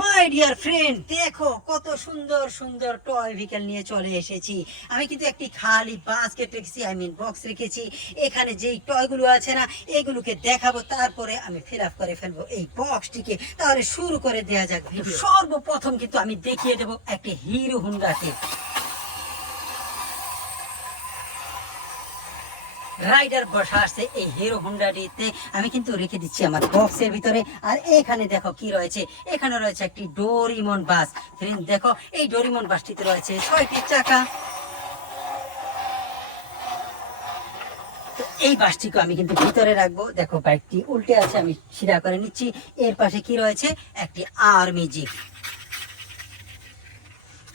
My dear friend, দেখো কত সুন্দর সুন্দর টয় ভেহিকল নিয়ে চলে এসেছি। আমি কিন্তু একটি খালি বাস্কেট রেখেছি, বক্স রেখেছি। এখানে যেই টয়গুলো আছে না, এগুলোকে দেখাবো, তারপরে আমি ফিল আপ করে ফেলবো এই বক্সটিকে। তাহলে শুরু করে দেওয়া যাক ভিডিও। সর্বপ্রথম কিন্তু আমি দেখিয়ে দেবো একটি হিরো হুন্ডাকে। রাইডার বসা আছে এই হিরো হুন্ডাটিতে। আমি কিন্তু রেখে দিচ্ছি আমার বক্সের ভিতরে। আর এখানে দেখো কি রয়েছে, এখানে রয়েছে একটি ডোরিমন বাস। ফ্রেন্ড দেখো, এই ডোরিমন বাসটিতে রয়েছে 6টি চাকা। তো এই বাসটিকে আমি কিন্তু ভিতরে রাখবো। দেখো বাইকটি উল্টে আছে, আমি সিধা করে নিচ্ছি। এর পাশে কি রয়েছে, একটি আর্মি জিপ।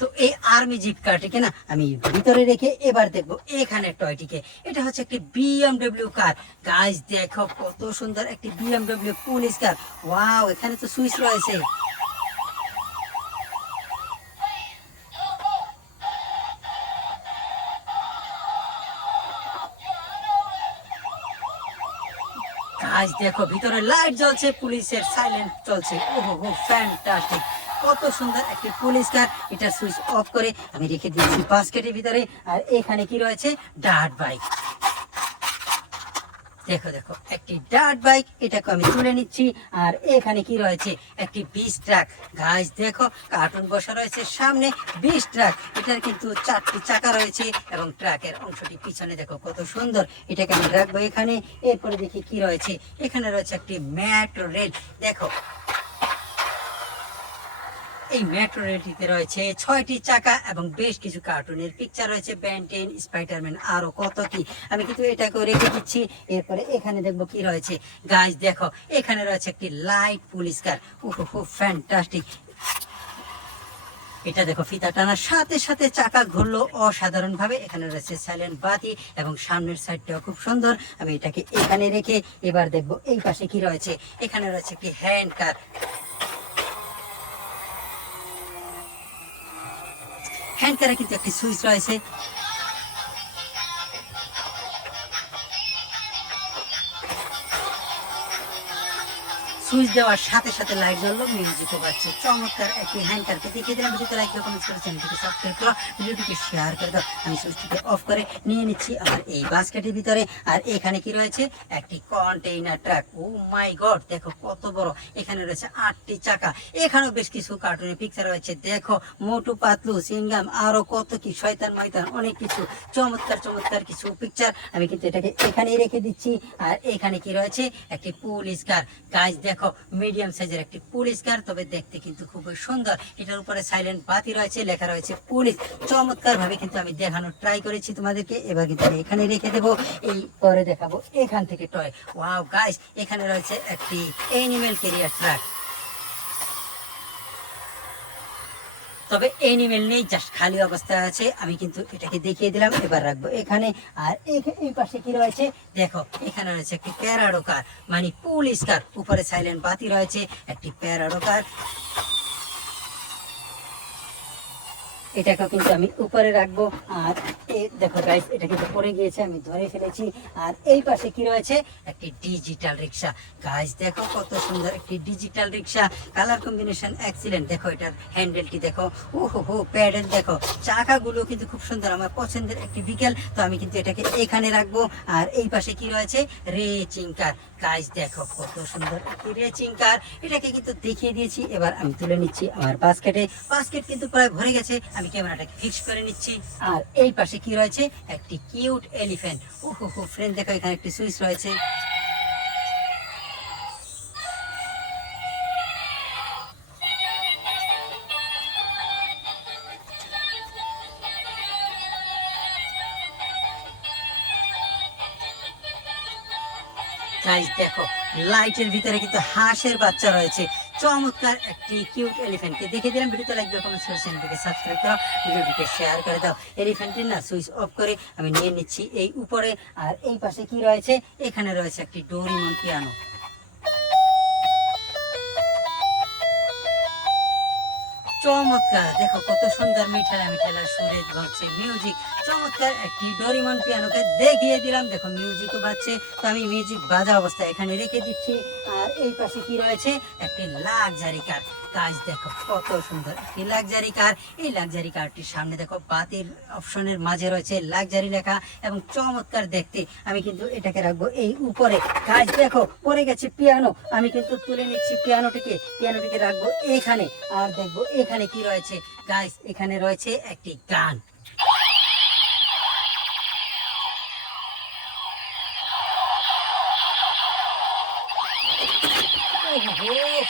তো এই আর্মি জিপ কারটিকে না আমি ভিতরে রেখে এবার দেখবো এখানে টয়টিকে। এটা হচ্ছে একটি বিএমডব্লিউ কার। গাইস দেখো কত সুন্দর একটি বিএমডব্লিউ পুলিশ কার। ওয়াও, এখানে তো সুইচ রয়েছে। গাইস দেখো ভিতরে লাইট জ্বলছে, পুলিশের সাইলেন্ট চলছে। ওহো, ফ্যান্টাস্টিক। কত সুন্দর একটি পুলিশ কার। এটা সুইচ অফ করে আমি রেখে দিয়েছি বাস্কেটের ভিতরে। আর এখানে কি রয়েছে, ডার্ট বাইক। দেখো দেখো একটি ডার্ট বাইক, এটাকে আমি তুলে নিচ্ছি। আর এখানে কি রয়েছে, একটি 20 ট্রাক। গাইস দেখো কার্টুন বসা রয়েছে সামনে 20 ট্রাক। এটার কিন্তু 4টি চাকা রয়েছে এবং ট্রাকের অংশটি পিছনে দেখো কত সুন্দর। এটাকে আমি রাখবো এখানে। এরপরে দেখি কি রয়েছে, এখানে রয়েছে একটি মেট্রো রেল। দেখো এই মেট্রো রেলটিতে রয়েছে 6টি চাকা এবং বেশ কিছু কার্টুনের পিকচার রয়েছে, বেনটেন, স্পাইডারম্যান, আরো কত কি। আমি কিন্তু এটাকে রেখে দিচ্ছি। এরপরে এখানে দেখবো কি রয়েছে। গাইস দেখো এখানে রয়েছে একটি লাইট পুলিশ কার। ওহো, ফ্যান্টাস্টিক। এটা দেখো ফিতা টানার সাথে সাথে চাকা ঘুরলো অসাধারণ ভাবে। এখানে রয়েছে সাইলেন্ট বাতি এবং সামনের সাইডটাও খুব সুন্দর। আমি এটাকে এখানে রেখে এবার দেখবো এই পাশে কি রয়েছে। এখানে রয়েছে একটি হ্যান্ড কার। হ্যান্ড কারে কিন্তু একটি সুইচ রয়েছে। সুইচ দেওয়ার সাথে সাথে লাইট জ্বললো, মিউজিকও বাজছে। চমৎকার একটি হ্যান্ডকারকে দেখিয়ে দিলাম। ভিডিওতে লাইক দাও, কমেন্ট করে চ্যানেলটিকে সাবস্ক্রাইব করো, ভিডিওটিকে শেয়ার করে দাও। আমি সুইচটিকে অফ করে নিয়ে নিচ্ছি আমার এই বাস্কেটের ভিতরে। আর এখানে কি রয়েছে, একটি কন্টেইনার ট্রাক। ও মাই গড, দেখো কত বড়। এখানে রয়েছে 8টি চাকা। এখানেও বেশ কিছু কার্টুনের পিকচার রয়েছে। দেখো মোটু পাতলু, সিঙ্গাম, আরো কত কি, শয়তান ময়তান, অনেক কিছু। চমৎকার চমৎকার কিছু পিকচার। আমি কিন্তু এটাকে এখানেই রেখে দিচ্ছি। আর এখানে কি রয়েছে, একটি পুলিশ কার। গাইস দেখো মিডিয়াম সাইজের একটি পুলিশ কার, তবে দেখতে কিন্তু খুবই সুন্দর। এটার উপরে সাইলেন্ট বাতি রয়েছে, লেখা রয়েছে পুলিশ। চমৎকার ভাবে কিন্তু আমি দেখানোর ট্রাই করেছি তোমাদেরকে। এবার কিন্তু আমি এখানে রেখে দেবো। এই পরে দেখাবো এখান থেকে টয়। ওয়াও গাইস, এখানে রয়েছে একটি অ্যানিমেল ক্যারিয়ার ট্রাক। তবে এনিমেল নেই, জাস্ট খালি অবস্থায় আছে। আমি কিন্তু এটাকে দেখিয়ে দিলাম। এবার রাখবো এখানে। আর এই পাশে কি রয়েছে, দেখো এখানে রয়েছে একটি প্যারাডো কার, মানে পুলিশ কার। উপরে সাইলেন্ট বাতি রয়েছে, একটি প্যারাডো কার। এটাকে কিন্তু আমি উপরে রাখবো। আর দেখো গাইস, এটা কিন্তু পড়ে গিয়েছে, আমি ধরে ফেলেছি। আর এই পাশে কি রয়েছে, একটি ডিজিটাল রিক্সা। গাইস দেখো কত সুন্দর একটি ডিজিটাল রিক্সা। Colour combination excellent. দেখো এটার হ্যান্ডেলটি দেখো, ওহো, প্যাডেল দেখো, চাকাগুলো কিন্তু খুব সুন্দর। আমার পছন্দের একটি বিকেল। তো আমি কিন্তু এটাকে এখানে রাখবো। আর এই পাশে কি রয়েছে, রেচিং কার। গাইস দেখো কত সুন্দর একটি রেচিং কার। এটাকে কিন্তু দেখিয়ে দিয়েছি। এবার আমি তুলে নিচ্ছি আমার বাস্কেটে। বাস্কেট কিন্তু প্রায় ভরে গেছে। আমি ক্যামেরাটাকে ফিক্স করে নিচ্ছি। আর এই পাশে কি রয়েছে, একটি কিউট এলিফ্যান্ট। ওহো ফ্রেন্ড দেখো, এখানে একটি সুইচ রয়েছে। গাইস দেখো লাইটের ভিতরে কিন্তু হাঁসের বাচ্চা রয়েছে। চমৎকার একটি কিউট এলিফ্যান্টকে দেখে দিলাম। ভিডিওতে লাইক দাও, কমেন্ট করে চ্যানেলটিকে সাবস্ক্রাইব করো, ভিডিওটিকে শেয়ার করে দাও। এলিফ্যান্টের না সুইচ অফ করে আমি নিয়ে নিচ্ছি এই উপরে। আর এই পাশে কি রয়েছে, এখানে রয়েছে একটি ডোরিমন পিয়ানো। চমৎকার, দেখো কত সুন্দর মিঠালা মিঠালা সুরে বাজছে মিউজিক। চমৎকার একটি ডোরিমন পিয়ানোকে দেখিয়ে দিলাম। দেখো মিউজিকও বাজছে। তো আমি মিউজিক বাজা অবস্থায় এখানে রেখে দিচ্ছি। আর এই পাশে কি রয়েছে, একটি লাক্সারি কার। গাইস দেখো কত সুন্দর একটি লাক্সারি কার। এই লাক্সারি কারটির সামনে দেখো বাতির অপশনের মাঝে রয়েছে লাক্সারি লেখা এবং চমৎকার দেখতে। আমি কিন্তু এটাকে রাখবো এই উপরে। গাইস দেখো পড়ে গেছে পিয়ানো, আমি কিন্তু তুলে নিচ্ছি পিয়ানোটিকে রাখবো এখানে। আর দেখবো এখানে কি রয়েছে। গাইস এখানে রয়েছে একটি গান।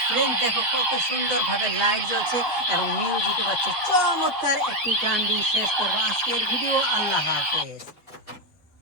ফ্রেন্ড দেখো কত সুন্দর ভাবে লাইট জ্বলছে এবং মিউজিক হচ্ছে। চমৎকার একটি গান দিয়ে শেষ করবো আজকের ভিডিও। আল্লাহ হাফেজ।